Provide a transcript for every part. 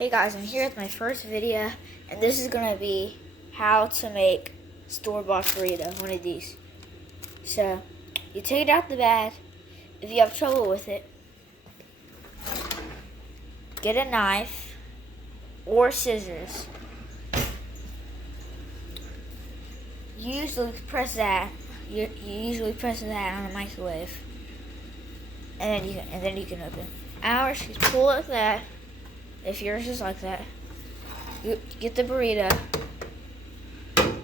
Hey guys, I'm here with my first video, and this is going to be how to make store-bought burrito, one of these. So, you take it out the bag. If you have trouble with it, get a knife or scissors. You usually press that. You usually press that on the microwave, and then you can open. Ours, you pull like that. If yours is like that, you get the burrito. Put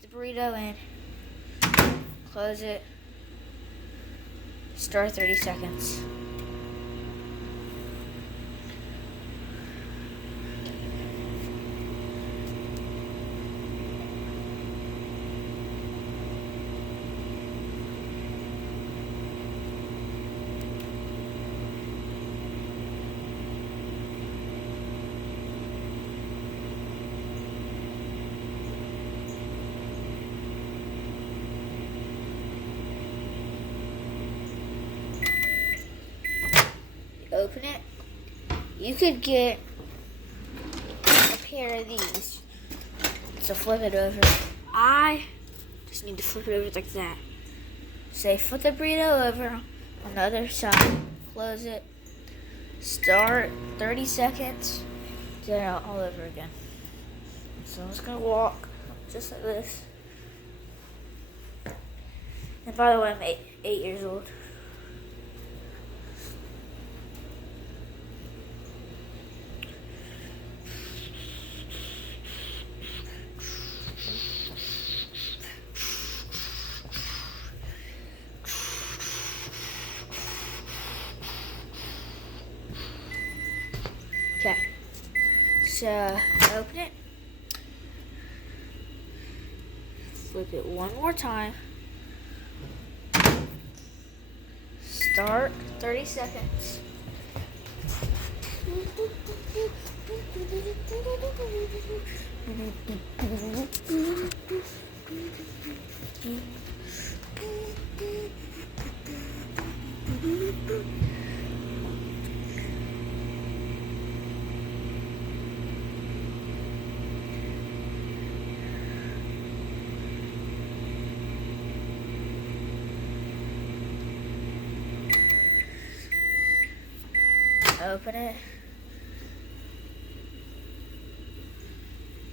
the burrito in. Close it. Start 30 seconds. Open it. You could get a pair of these to flip it over. I just need to flip it over like that. Say flip the burrito over on the other side. Close it. Start 30 seconds. Do it all over again. So I'm just gonna walk just like this. And by the way, I'm 8 years old. Okay, so open it, flip it one more time, start 30 seconds. Open it.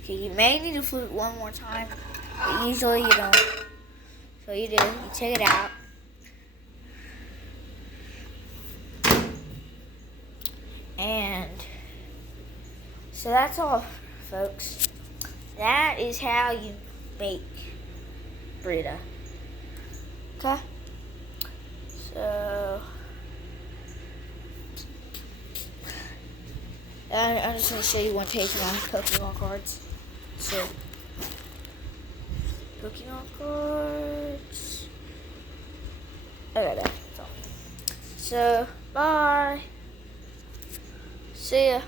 Okay, you may need to flip it one more time, but usually you don't. So you do, you take it out. And so that's all, folks. That is how you make burrito. Okay? So I'm just going to show you one page of my Pokemon cards. So, Pokemon cards. Okay, that's all. So, bye. See ya.